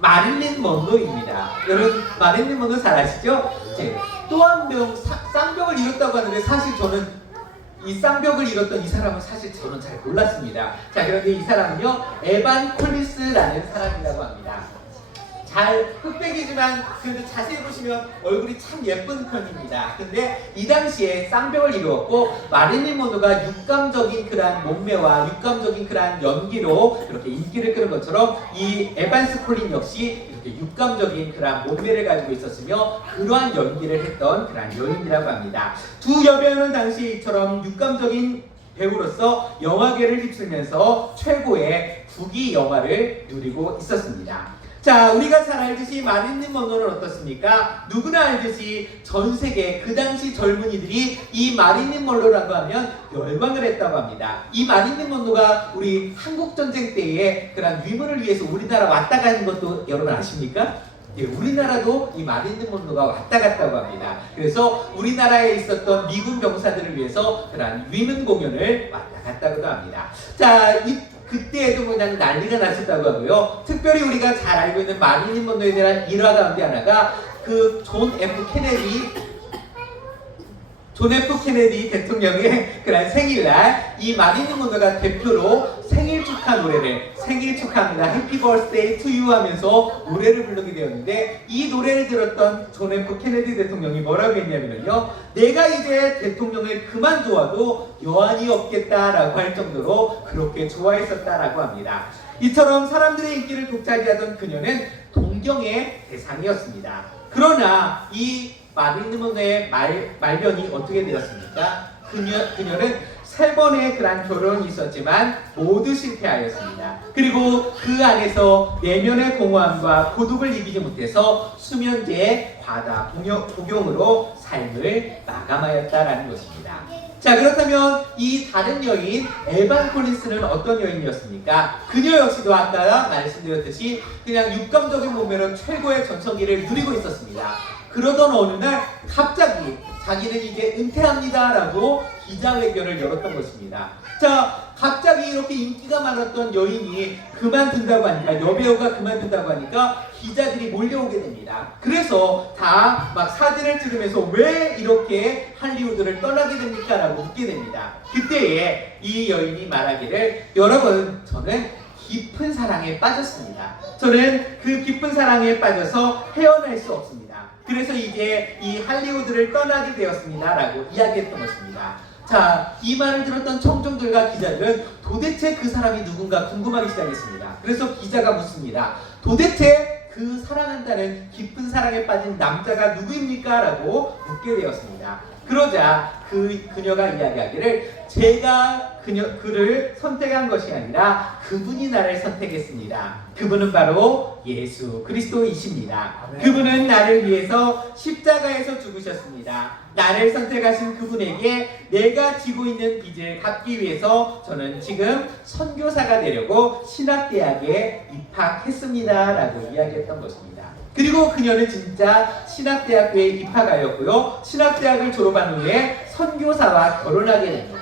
마릴린 먼로입니다. 여러분 마릴린 먼로 잘 아시죠? 또 한 명 쌍벽을 이뤘다고 하는데 사실 저는 이 쌍벽을 이뤘던 이 사람은 사실 저는 잘 몰랐습니다. 자, 그런데 이 사람은요 에반 콜린스라는 사람이라고 합니다. 잘 흑백이지만 그래도 자세히 보시면 얼굴이 참 예쁜 편입니다. 근데 이 당시에 쌍벽을 이루었고 마릴린 먼로가 육감적인 그러한 몸매와 육감적인 그러한 연기로 이렇게 인기를 끄는 것처럼 이 에반스 콜린 역시 이렇게 육감적인 그러한 몸매를 가지고 있었으며 그러한 연기를 했던 그러한 여인이라고 합니다. 두 여배우는 당시 이처럼 육감적인 배우로서 영화계를 휩쓸면서 최고의 국위 영화를 누리고 있었습니다. 자, 우리가 잘 알듯이 마릴린 먼로는 어떻습니까? 누구나 알듯이 전 세계 그 당시 젊은이들이 이 마릴린 먼로라고 하면 열광을 했다고 합니다. 이 마릴린 먼로가 우리 한국전쟁 때에 그런 위문을 위해서 우리나라 왔다 가는 것도 여러분 아십니까? 예, 우리나라도 이 마릴린 먼로가 왔다 갔다고 합니다. 그래서 우리나라에 있었던 미군 병사들을 위해서 그런 위문 공연을 왔다 갔다고도 합니다. 자, 그때에도 그냥 난리가 났었다고 하고요. 특별히 우리가 잘 알고 있는 마릴린 먼로에 대한 일화 가운데 하나가 그 존 F 케네디 대통령의 그런 생일날 이 마릴린 먼로가 대표로 생일 축하 노래를 생일 축하합니다. 해피 버스데이 투 유 하면서 노래를 부르게 되었는데 이 노래를 들었던 존 F 케네디 대통령이 뭐라고 했냐면요. 내가 이제 대통령을 그만두어도 여한이 없겠다라고 할 정도로 그렇게 좋아했었다라고 합니다. 이처럼 사람들의 인기를 독차지하던 그녀는 동경의 대상이었습니다. 그러나 이 마릴린 먼로의 말년이 어떻게 되었습니까? 그녀는 3번의 그런 결혼이 있었지만 모두 실패하였습니다. 그리고 그 안에서 내면의 공허함과 고독을 이기지 못해서 수면제의 과다 복용으로 삶을 마감하였다라는 것입니다. 자, 그렇다면 이 다른 여인 에반 콜린스는 어떤 여인이었습니까? 그녀 역시도 아까 말씀드렸듯이 그냥 육감적인 몸매로 최고의 전성기를 누리고 있었습니다. 그러던 어느 날 갑자기 자기는 이제 은퇴합니다 라고 기자회견을 열었던 것입니다. 자, 갑자기 이렇게 인기가 많았던 여인이 그만둔다고 하니까, 여배우가 그만둔다고 하니까 기자들이 몰려오게 됩니다. 그래서 다 막 사진을 찍으면서 왜 이렇게 할리우드를 떠나게 됩니까? 라고 묻게 됩니다. 그때에 이 여인이 말하기를, 여러분, 저는 깊은 사랑에 빠졌습니다. 저는 그 깊은 사랑에 빠져서 헤어날 수 없습니다. 그래서 이제 이 할리우드를 떠나게 되었습니다 라고 이야기했던 것입니다. 자, 이 말을 들었던 청중들과 기자들은 도대체 그 사람이 누군가 궁금하기 시작했습니다. 그래서 기자가 묻습니다. 도대체 그 사랑한다는 깊은 사랑에 빠진 남자가 누구입니까? 라고 묻게 되었습니다. 그러자 그녀가 이야기하기를, 제가 그를 선택한 것이 아니라 그분이 나를 선택했습니다. 그분은 바로 예수 그리스도이십니다. 그분은 나를 위해서 십자가에서 죽으셨습니다. 나를 선택하신 그분에게 내가 지고 있는 빚을 갚기 위해서 저는 지금 선교사가 되려고 신학대학에 입학했습니다 라고 이야기했던 것입니다. 그리고 그녀는 진짜 신학대학교에 입학하였고요. 신학대학을 졸업한 후에 선교사와 결혼하게 됩니다.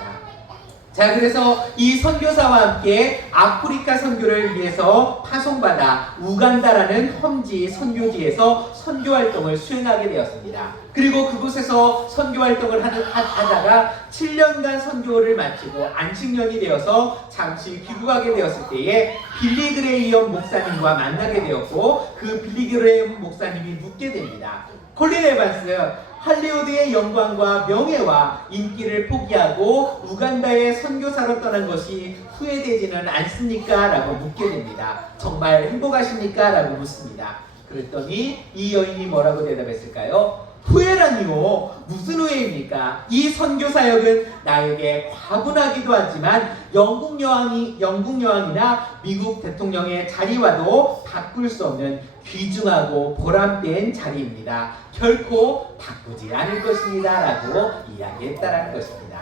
자, 그래서 이 선교사와 함께 아프리카 선교를 위해서 파송받아 우간다라는 험지 선교지에서 선교활동을 수행하게 되었습니다. 그리고 그곳에서 선교활동을 하다가 7년간 선교를 마치고 안식년이 되어서 잠시 귀국하게 되었을 때에 빌리 그레이엄 목사님과 만나게 되었고, 그 빌리 그레이엄 목사님이 묻게 됩니다. 콜린 에반스, 할리우드의 영광과 명예와 인기를 포기하고 우간다의 선교사로 떠난 것이 후회되지는 않습니까? 라고 묻게 됩니다. 정말 행복하십니까? 라고 묻습니다. 그랬더니 이 여인이 뭐라고 대답했을까요? 후회라니요? 무슨 후회입니까? 이 선교사역은 나에게 과분하기도 하지만 영국 여왕이나 미국 대통령의 자리와도 바꿀 수 없는 귀중하고 보람된 자리입니다. 결코 바꾸지 않을 것입니다 라고 이야기했다라는 것입니다.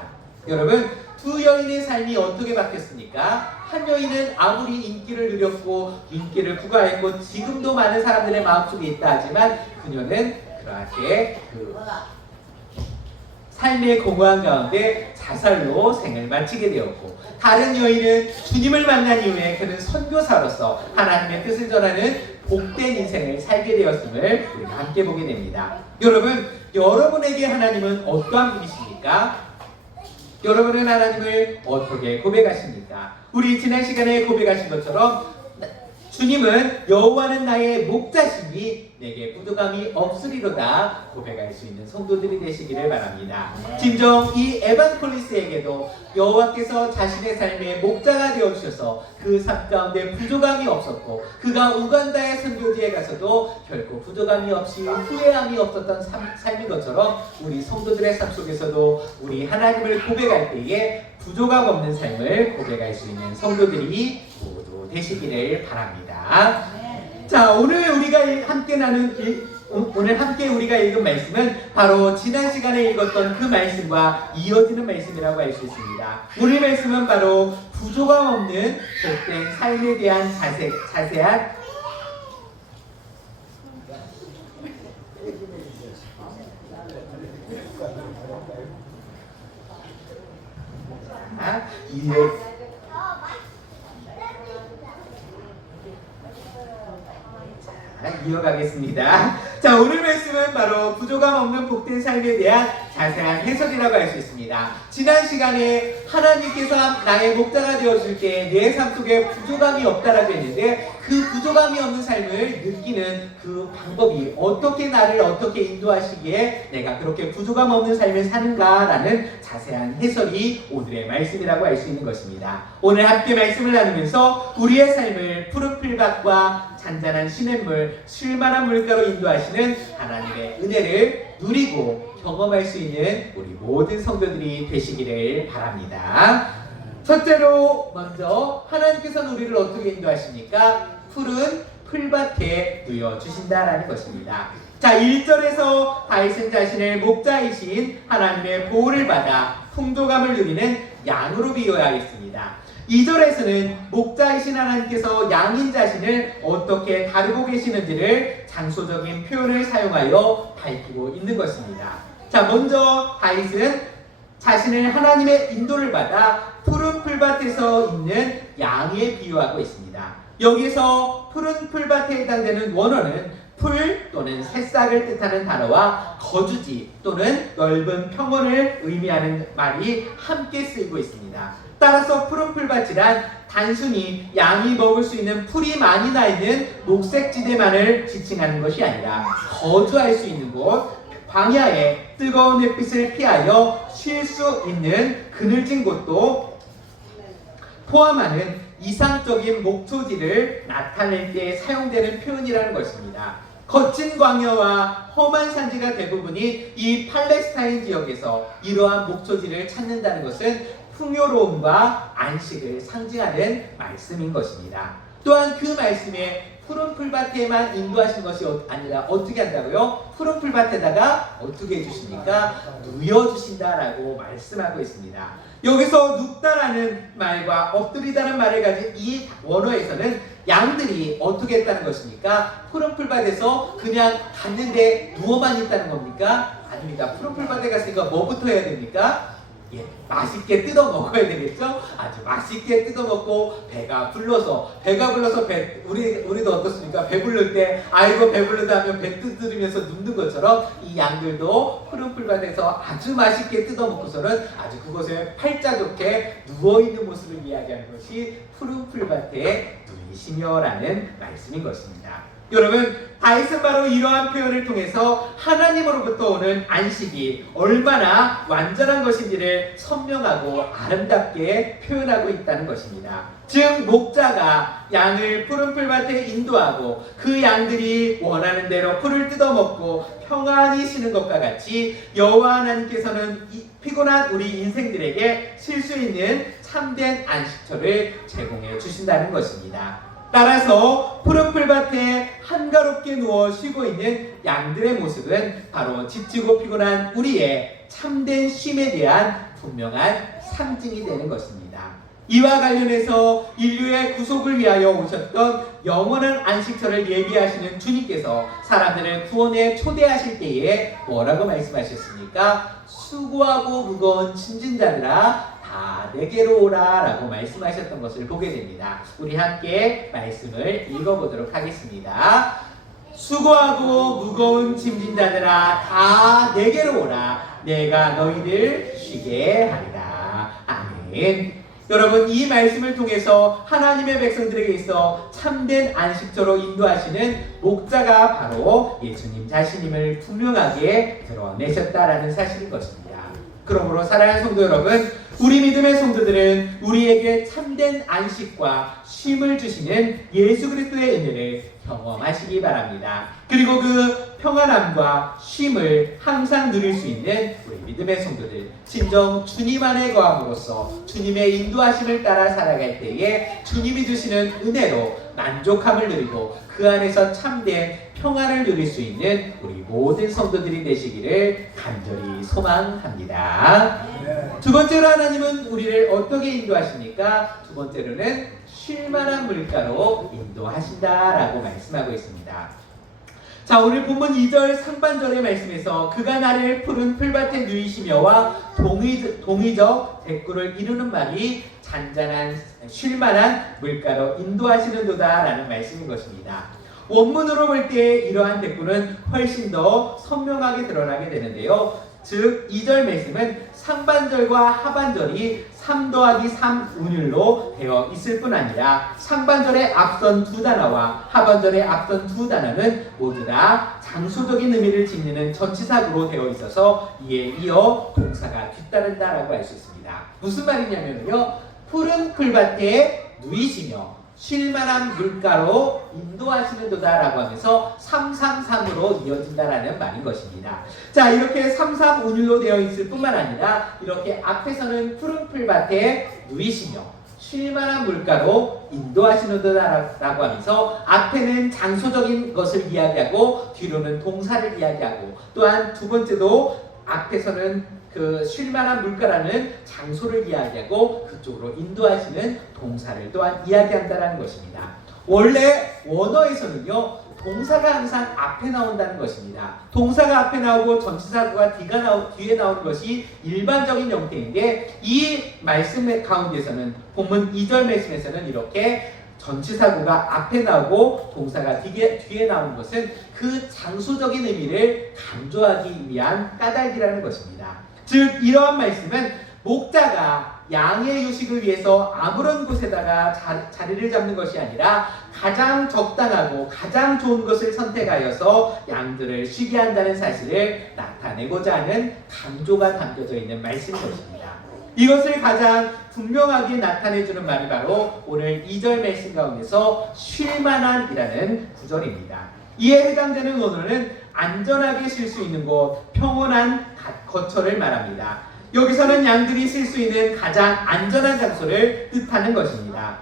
여러분, 두 여인의 삶이 어떻게 바뀌었습니까? 한 여인은 아무리 인기를 누렸고 인기를 부과했고 지금도 많은 사람들의 마음속에 있다 하지만 그녀는 그렇게 삶의 공허한 가운데 자살로 생을 마치게 되었고, 다른 여인은 주님을 만난 이후에 그는 선교사로서 하나님의 뜻을 전하는 복된 인생을 살게 되었음을 우리가 함께 보게 됩니다. 여러분, 여러분에게 하나님은 어떠한 분이십니까? 여러분은 하나님을 어떻게 고백하십니까? 우리 지난 시간에 고백하신 것처럼 주님은 여호와는 나의 목자시니 내게 부족함이 없으리로다 고백할 수 있는 성도들이 되시기를 바랍니다. 진정 이 에반 콜리스에게도 여호와께서 자신의 삶의 목자가 되어주셔서 그 삶 가운데 부족함이 없었고 그가 우간다의 선교지에 가서도 결코 부족함이 없이 후회함이 없었던 삶인 것처럼 우리 성도들의 삶 속에서도 우리 하나님을 고백할 때에 부족함 없는 삶을 고백할 수 있는 성도들이 모두 되시기를 바랍니다. 자, 오늘 우리가 함께 우리가 읽은 말씀은 바로 지난 시간에 읽었던 그 말씀과 이어지는 말씀이라고 할 수 있습니다. 오늘 말씀은 바로 부족함 없는 복된 삶에 대한 자세한 이어가겠습니다. 자, 오늘 말씀은 바로 부족함 없는 복된 삶에 대한 자세한 해석이라고 할 수 있습니다. 지난 시간에 하나님께서 나의 목자가 되어줄 때 내 삶 속에 부족함이 없다라고 했는데 그 부족함이 없는 삶을 느끼는 그 방법이 어떻게 나를 어떻게 인도하시기에 내가 그렇게 부족함 없는 삶을 사는가라는 자세한 해설이 오늘의 말씀이라고 할 수 있는 것입니다. 오늘 함께 말씀을 나누면서 우리의 삶을 푸른 풀밭과 잔잔한 시냇물, 쉴만한 물가로 인도하시는 하나님의 은혜를 누리고 경험할 수 있는 우리 모든 성도들이 되시기를 바랍니다. 첫째로 먼저 하나님께서는 우리를 어떻게 인도하십니까? 푸른 풀밭에 누워주신다라는 것입니다. 자, 1절에서 다윗은 자신을 목자이신 하나님의 보호를 받아 풍족함을 누리는 양으로 비유하겠습니다. 2절에서는 목자이신 하나님께서 양인 자신을 어떻게 다루고 계시는지를 장소적인 표현을 사용하여 밝히고 있는 것입니다. 자, 먼저 다윗은 자신을 하나님의 인도를 받아 푸른 풀밭에서 있는 양에 비유하고 있습니다. 여기서 푸른 풀밭에 해당되는 원어는 풀 또는 새싹을 뜻하는 단어와 거주지 또는 넓은 평원을 의미하는 말이 함께 쓰이고 있습니다. 따라서 푸른 풀밭이란 단순히 양이 먹을 수 있는 풀이 많이 나 있는 녹색지대만을 지칭하는 것이 아니라 거주할 수 있는 곳, 광야에 뜨거운 햇빛을 피하여 쉴 수 있는 그늘진 곳도 포함하는 이상적인 목초지를 나타낼 때 사용되는 표현이라는 것입니다. 거친 광야와 험한 산지가 대부분이 이 팔레스타인 지역에서 이러한 목초지를 찾는다는 것은 풍요로움과 안식을 상징하는 말씀인 것입니다. 또한 그 말씀에 푸른 풀밭에만 인도하신 것이 아니라 어떻게 한다고요? 푸른 풀밭에다가 어떻게 해주십니까? 누워주신다라고 말씀하고 있습니다. 여기서 눕다라는 말과 엎드리다는 말을 가진 이 원어에서는 양들이 어떻게 했다는 것입니까? 푸른 풀밭에서 그냥 갔는데 누워만 있다는 겁니까? 아닙니다. 푸른 풀밭에 갔으니까 뭐부터 해야 됩니까? 맛있게 뜯어 먹어야 되겠죠? 아주 맛있게 뜯어 먹고 배가 불러서 우리도 어떻습니까? 배 부를 때 아이고 배부르다 하면 배 두드리면서 눕는 것처럼 이 양들도 푸른 풀밭에서 아주 맛있게 뜯어 먹고서는 아주 그곳에 팔자 좋게 누워있는 모습을 이야기하는 것이 푸른 풀밭에 누이시며라는 말씀인 것입니다. 여러분, 다윗은 바로 이러한 표현을 통해서 하나님으로부터 오는 안식이 얼마나 완전한 것인지를 선명하고 아름답게 표현하고 있다는 것입니다. 즉, 목자가 양을 푸른 풀밭에 인도하고 그 양들이 원하는 대로 풀을 뜯어먹고 평안히 쉬는 것과 같이 여호와 하나님께서는 피곤한 우리 인생들에게 쉴 수 있는 참된 안식처를 제공해 주신다는 것입니다. 따라서 푸른 풀밭에 한가롭게 누워 쉬고 있는 양들의 모습은 바로 지치고 피곤한 우리의 참된 쉼에 대한 분명한 상징이 되는 것입니다. 이와 관련해서 인류의 구속을 위하여 오셨던 영원한 안식처를 예비하시는 주님께서 사람들을 구원에 초대하실 때에 뭐라고 말씀하셨습니까? 수고하고 무거운 짐진 자들아 다 다 내게로 오라 라고 말씀하셨던 것을 보게 됩니다. 우리 함께 말씀을 읽어보도록 하겠습니다. 수고하고 무거운 짐진 자들아 다 내게로 오라. 내가 너희를 쉬게 하리라. 아멘. 여러분, 이 말씀을 통해서 하나님의 백성들에게 있어 참된 안식처로 인도하시는 목자가 바로 예수님 자신임을 분명하게 드러내셨다라는 사실인 것입니다. 그러므로 사랑하는 성도 여러분, 우리 믿음의 성도들은 우리에게 참된 안식과 쉼을 주시는 예수 그리스도의 은혜를 경험하시기 바랍니다. 그리고 그 평안함과 쉼을 항상 누릴 수 있는 우리 믿음의 성도들, 진정 주님 안에 거함으로써 주님의 인도하심을 따라 살아갈 때에 주님이 주시는 은혜로 만족함을 누리고 그 안에서 참된 평안을 누릴 수 있는 우리 모든 성도들이 되시기를 간절히 소망합니다. 두 번째로 하나님은 우리를 어떻게 인도하십니까? 두 번째로는 쉴만한 물가로 인도하신다라고 말씀하고 있습니다. 자, 오늘 본문 2절 상반절의 말씀에서 그가 나를 푸른 풀밭에 누이시며와 동의적 대꾸를 이루는 말이 잔잔한 쉴만한 물가로 인도하시는도다 라는 말씀인 것입니다. 원문으로 볼 때 이러한 대꾸는 훨씬 더 선명하게 드러나게 되는데요. 즉 2절 말씀은 상반절과 하반절이 3 더하기 3 운율로 되어 있을 뿐 아니라 상반절의 앞선 두 단어와 하반절의 앞선 두 단어는 모두 다 장소적인 의미를 지니는 전치사구로 되어 있어서 이에 이어 동사가 뒤따른다라고 할 수 있습니다. 무슨 말이냐면요, 푸른 풀밭에 누이시며 쉴만한 물가로 인도하시는도다 라고 하면서 333으로 이어진다라는 말인 것입니다. 자, 이렇게 33 운율로 되어 있을 뿐만 아니라 이렇게 앞에서는 푸른 풀밭에 누이시며 쉴만한 물가로 인도하시는도다 라고 하면서 앞에는 장소적인 것을 이야기하고 뒤로는 동사를 이야기하고, 또한 두 번째도 앞에서는 그 쉴만한 물가라는 장소를 이야기하고 그쪽으로 인도하시는 동사를 또한 이야기한다는 것입니다. 원래 원어에서는요, 동사가 항상 앞에 나온다는 것입니다. 동사가 앞에 나오고 전치사구가 뒤에 나오는 것이 일반적인 형태인데, 이 말씀 가운데서는 본문 2절 말씀에서는 이렇게 전치사구가 앞에 나오고 동사가 뒤에 나오는 것은 그 장소적인 의미를 강조하기 위한 까닭이라는 것입니다. 즉 이러한 말씀은 목자가 양의 휴식을 위해서 아무런 곳에다가 자리를 잡는 것이 아니라 가장 적당하고 가장 좋은 것을 선택하여서 양들을 쉬게 한다는 사실을 나타내고자 하는 강조가 담겨져 있는 말씀인 것입니다. 이것을 가장 분명하게 나타내주는 말이 바로 오늘 2절 말씀 가운데서 쉴만한 이라는 구절입니다. 이에 해당되는 언어는 안전하게 쉴 수 있는 곳, 평온한 거처를 말합니다. 여기서는 양들이 쉴 수 있는 가장 안전한 장소를 뜻하는 것입니다.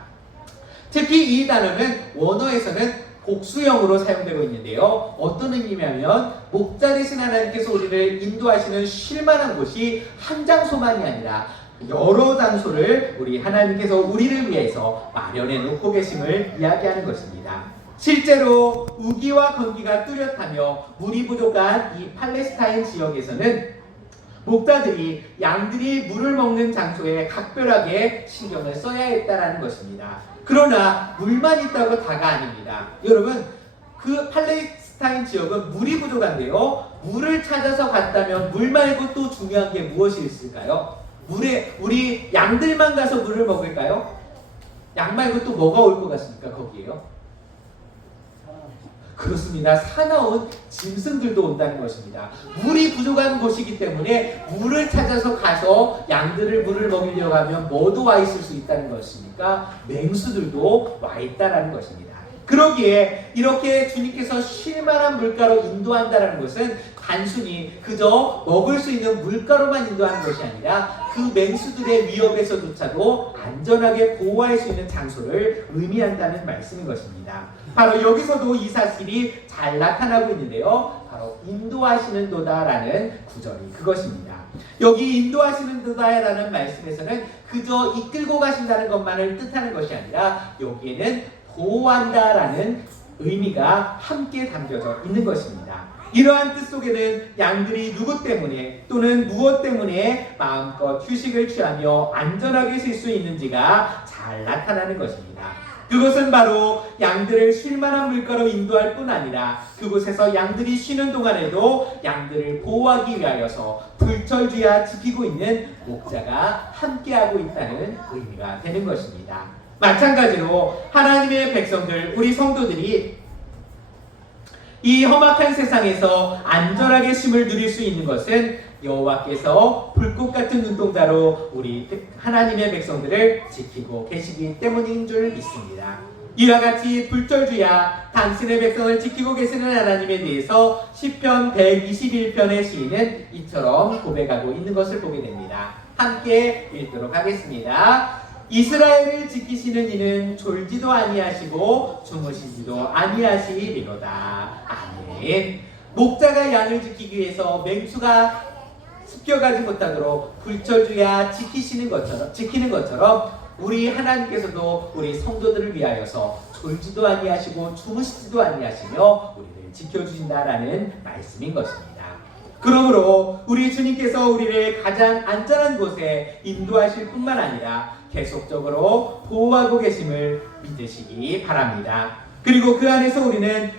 특히 이 단어는 원어에서는 복수형으로 사용되고 있는데요. 어떤 의미냐면 목자 되신 하나님께서 우리를 인도하시는 쉴만한 곳이 한 장소만이 아니라 여러 장소를 우리 하나님께서 우리를 위해서 마련해 놓고 계심을 이야기하는 것입니다. 실제로 우기와 건기가 뚜렷하며 물이 부족한 이 팔레스타인 지역에서는 목자들이 양들이 물을 먹는 장소에 각별하게 신경을 써야 했다라는 것입니다. 그러나 물만 있다고 다가 아닙니다. 여러분, 그 팔레스타인 지역은 물이 부족한데요, 물을 찾아서 갔다면 물 말고 또 중요한 게 무엇이 있을까요? 우리 양들만 가서 물을 먹을까요? 양 말고 또 뭐가 올 것 같습니까? 거기에요? 그렇습니다. 사나운 짐승들도 온다는 것입니다. 물이 부족한 곳이기 때문에 물을 찾아서 가서 양들을 물을 먹이려고 하면 뭐도 와 있을 수 있다는 것입니까? 맹수들도 와 있다는 것입니다. 그러기에 이렇게 주님께서 쉴만한 물가로 인도한다는 것은 단순히 그저 먹을 수 있는 물가로만 인도하는 것이 아니라 그 맹수들의 위협에서조차도 안전하게 보호할 수 있는 장소를 의미한다는 말씀인 것입니다. 바로 여기서도 이 사실이 잘 나타나고 있는데요, 바로 인도하시는 도다라는 구절이 그것입니다. 여기 인도하시는 도다라는 말씀에서는 그저 이끌고 가신다는 것만을 뜻하는 것이 아니라 여기에는 보호한다라는 의미가 함께 담겨져 있는 것입니다. 이러한 뜻 속에는 양들이 누구 때문에 또는 무엇 때문에 마음껏 휴식을 취하며 안전하게 쉴 수 있는지가 잘 나타나는 것입니다. 그것은 바로 양들을 쉴만한 물가로 인도할 뿐 아니라 그곳에서 양들이 쉬는 동안에도 양들을 보호하기 위하여서 불철주야 지키고 있는 목자가 함께하고 있다는 의미가 되는 것입니다. 마찬가지로 하나님의 백성들, 우리 성도들이 이 험악한 세상에서 안전하게 쉼을 누릴 수 있는 것은 여호와께서 불꽃 같은 눈동자로 우리 하나님의 백성들을 지키고 계시기 때문인 줄 믿습니다. 이와 같이 불철주야 당신의 백성을 지키고 계시는 하나님에 대해서 시편 121편의 시인은 이처럼 고백하고 있는 것을 보게 됩니다. 함께 읽도록 하겠습니다. 이스라엘을 지키시는 이는 졸지도 아니하시고 주무시지도 아니하시리로다. 아멘. 목자가 양을 지키기 위해서 맹수가 습겨가지 못하도록 불철주야 지키는 것처럼 우리 하나님께서도 우리 성도들을 위하여서 졸지도 아니하시고 주무시지도 아니하시며 우리를 지켜주신다라는 말씀인 것입니다. 그러므로 우리 주님께서 우리를 가장 안전한 곳에 인도하실 뿐만 아니라 계속적으로 보호하고 계심을 믿으시기 바랍니다. 그리고 그 안에서 우리는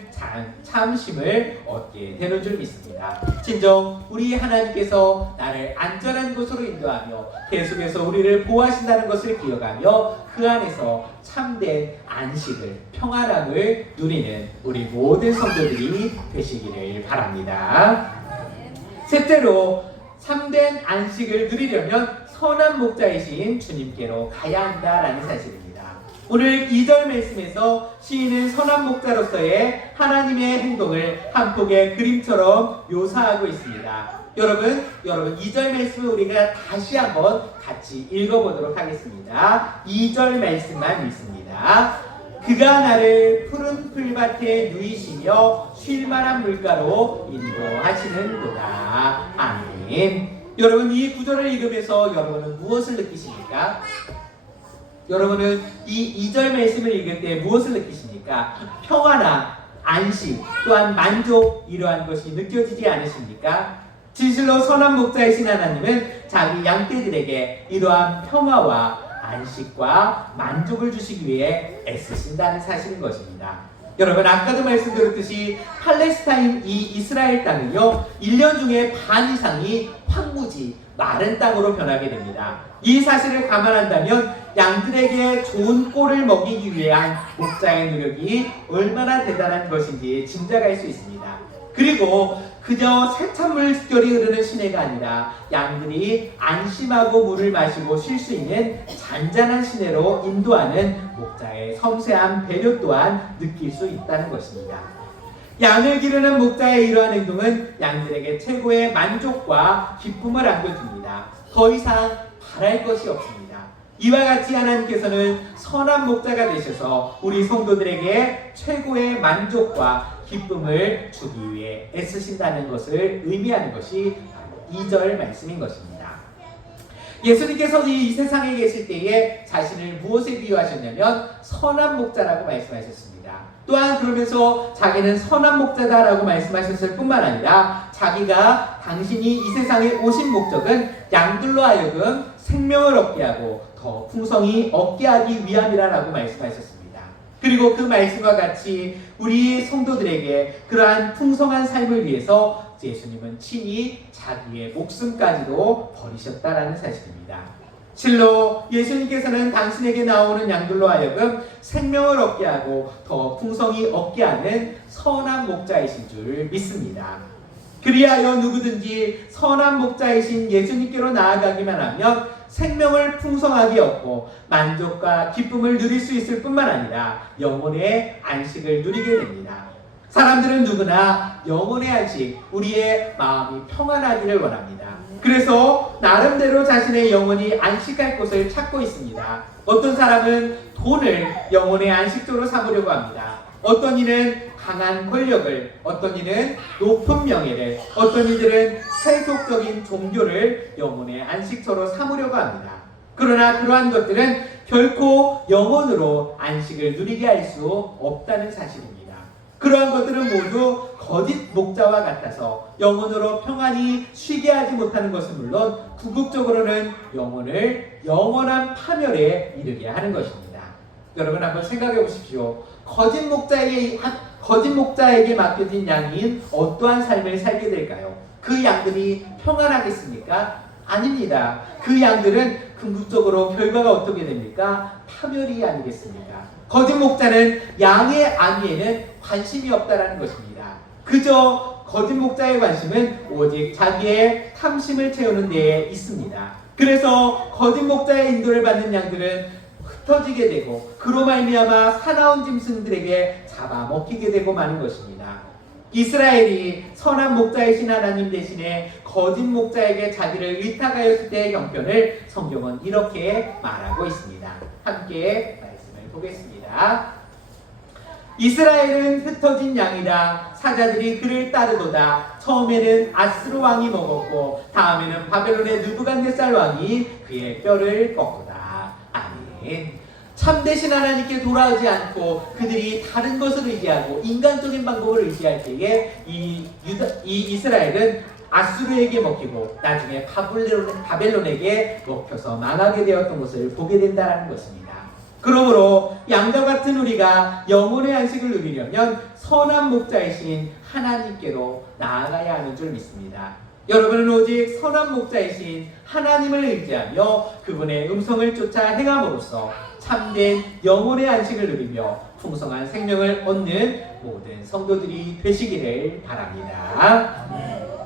참심을 얻게 되는 줄 믿습니다. 진정 우리 하나님께서 나를 안전한 곳으로 인도하며 계속해서 우리를 보호하신다는 것을 기억하며 그 안에서 참된 안식을, 평안함을 누리는 우리 모든 성도들이 되시기를 바랍니다. 셋째로 참된 안식을 누리려면 선한 목자이신 주님께로 가야 한다라는 사실입니다. 오늘 2절 말씀에서 시인은 선한 목자로서의 하나님의 행동을 한 폭의 그림처럼 묘사하고 있습니다. 여러분 2절 말씀을 우리가 다시 한번 같이 읽어보도록 하겠습니다. 2절 말씀만 읽습니다. 그가 나를 푸른 풀밭에 누이시며 쉴만한 물가로 인도하시는도다. 아멘. 여러분 이 구절을 읽으면서 여러분은 무엇을 느끼십니까? 여러분은 이 2절 말씀을 읽을 때 무엇을 느끼십니까? 평화나 안식 또한 만족 이러한 것이 느껴지지 않으십니까? 진실로 선한 목자이신 하나님은 자기 양떼들에게 이러한 평화와 안식과 만족을 주시기 위해 애쓰신다는 사실인 것입니다. 여러분 아까도 말씀드렸듯이 팔레스타인 이 이스라엘 땅은요 1년 중에 반 이상이 황무지 마른 땅으로 변하게 됩니다. 이 사실을 감안한다면 양들에게 좋은 꼴을 먹이기 위한 목자의 노력이 얼마나 대단한 것인지 짐작할 수 있습니다. 그리고 그저 새찬물 결이 흐르는 시내가 아니라 양들이 안심하고 물을 마시고 쉴 수 있는 잔잔한 시내로 인도하는 목자의 섬세한 배려 또한 느낄 수 있다는 것입니다. 양을 기르는 목자의 이러한 행동은 양들에게 최고의 만족과 기쁨을 안겨줍니다. 더 이상 바랄 것이 없습니다. 이와 같이 하나님께서는 선한 목자가 되셔서 우리 성도들에게 최고의 만족과 기쁨을 주기 위해 애쓰신다는 것을 의미하는 것이 바로 2절 말씀인 것입니다. 예수님께서 이 세상에 계실 때에 자신을 무엇에 비유하셨냐면 선한 목자라고 말씀하셨습니다. 또한 그러면서 자기는 선한 목자다라고 말씀하셨을 뿐만 아니라 자기가 당신이 이 세상에 오신 목적은 양들로 하여금 생명을 얻게 하고 더 풍성히 얻게 하기 위함이라고 말씀하셨습니다. 그리고 그 말씀과 같이 우리 성도들에게 그러한 풍성한 삶을 위해서 예수님은 친히 자기의 목숨까지도 버리셨다라는 사실입니다. 실로 예수님께서는 당신에게 나오는 양들로 하여금 생명을 얻게 하고 더 풍성히 얻게 하는 선한 목자이신 줄 믿습니다. 그리하여 누구든지 선한 목자이신 예수님께로 나아가기만 하면 생명을 풍성하게 얻고 만족과 기쁨을 누릴 수 있을 뿐만 아니라 영혼의 안식을 누리게 됩니다. 사람들은 누구나 영혼의 안식, 우리의 마음이 평안하기를 원합니다. 그래서 나름대로 자신의 영혼이 안식할 곳을 찾고 있습니다. 어떤 사람은 돈을 영혼의 안식처로 삼으려고 합니다. 어떤 이는 강한 권력을, 어떤 이는 높은 명예를, 어떤 이들은 세속적인 종교를 영혼의 안식처로 삼으려고 합니다. 그러나 그러한 것들은 결코 영혼으로 안식을 누리게 할 수 없다는 사실입니다. 그러한 것들은 모두 거짓 목자와 같아서 영혼으로 평안히 쉬게 하지 못하는 것은 물론 궁극적으로는 영혼을 영원한 파멸에 이르게 하는 것입니다. 여러분 한번 생각해 보십시오. 거짓 목자에게 맡겨진 양인 어떠한 삶을 살게 될까요? 그 양들이 평안하겠습니까? 아닙니다. 그 양들은 궁극적으로 결과가 어떻게 됩니까? 파멸이 아니겠습니까? 거짓 목자는 양의 안위에는 관심이 없다라는 것입니다. 그저 거짓 목자의 관심은 오직 자기의 탐심을 채우는 데에 있습니다. 그래서 거짓 목자의 인도를 받는 양들은 흩어지게 되고 그로 말미암아 사나운 짐승들에게 잡아먹히게 되고 마는 것입니다. 이스라엘이 선한 목자이신 하나님 대신에 거짓 목자에게 자기를 의탁하였을 때의 형편을 성경은 이렇게 말하고 있습니다. 함께 말씀을 보겠습니다. 이스라엘은 흩어진 양이라 사자들이 그를 따르도다. 처음에는 아스루 왕이 먹었고 다음에는 바벨론의 느부갓네살 왕이 그의 뼈를 꺾었다. 아멘. 참되신 하나님께 돌아오지 않고 그들이 다른 것을 의지하고 인간적인 방법을 의지할 때에 이 이스라엘은 아수르에게 먹히고 나중에 바벨론에게 먹혀서 망하게 되었던 것을 보게 된다는 것입니다. 그러므로 양과 같은 우리가 영혼의 안식을 누리려면 선한 목자이신 하나님께로 나아가야 하는 줄 믿습니다. 여러분은 오직 선한 목자이신 하나님을 의지하며 그분의 음성을 쫓아 행함으로써 참된 영혼의 안식을 누리며 풍성한 생명을 얻는 모든 성도들이 되시기를 바랍니다.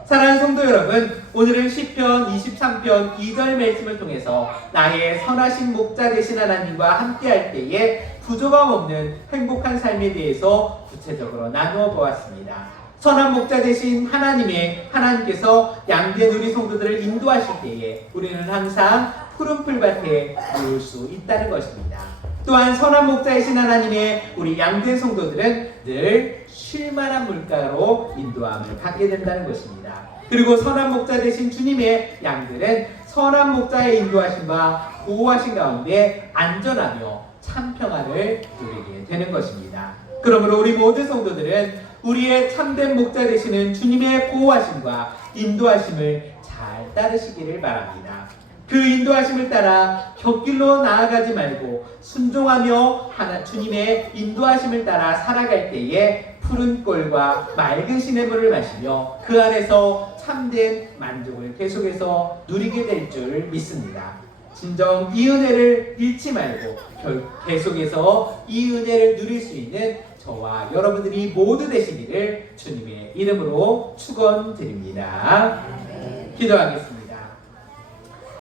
사랑하는 성도 여러분, 오늘은 시편 23편 2절 말씀을 통해서 나의 선하신 목자 되신 하나님과 함께할 때에 부족함 없는 행복한 삶에 대해서 구체적으로 나누어 보았습니다. 선한 목자 되신 하나님께서 양된 우리 성도들을 인도하실 때에 우리는 항상 푸른 풀밭에 누울 수 있다는 것입니다. 또한 선한 목자이신 하나님의 우리 양된 성도들은 늘 쉴만한 물가로 인도함을 받게 된다는 것입니다. 그리고 선한 목자 되신 주님의 양들은 선한 목자의 인도하심과 보호하심 가운데 안전하며 참 평안을 누리게 되는 것입니다. 그러므로 우리 모든 성도들은 우리의 참된 목자 되시는 주님의 보호하심과 인도하심을 잘 따르시기를 바랍니다. 그 인도하심을 따라 곁길로 나아가지 말고 순종하며 주님의 인도하심을 따라 살아갈 때에 푸른 꼴과 맑은 시냇물을 마시며 그 안에서 참된 만족을 계속해서 누리게 될 줄 믿습니다. 진정 이 은혜를 잃지 말고 계속해서 이 은혜를 누릴 수 있는 저와 여러분들이 모두 되시기를 주님의 이름으로 축원드립니다. 기도하겠습니다.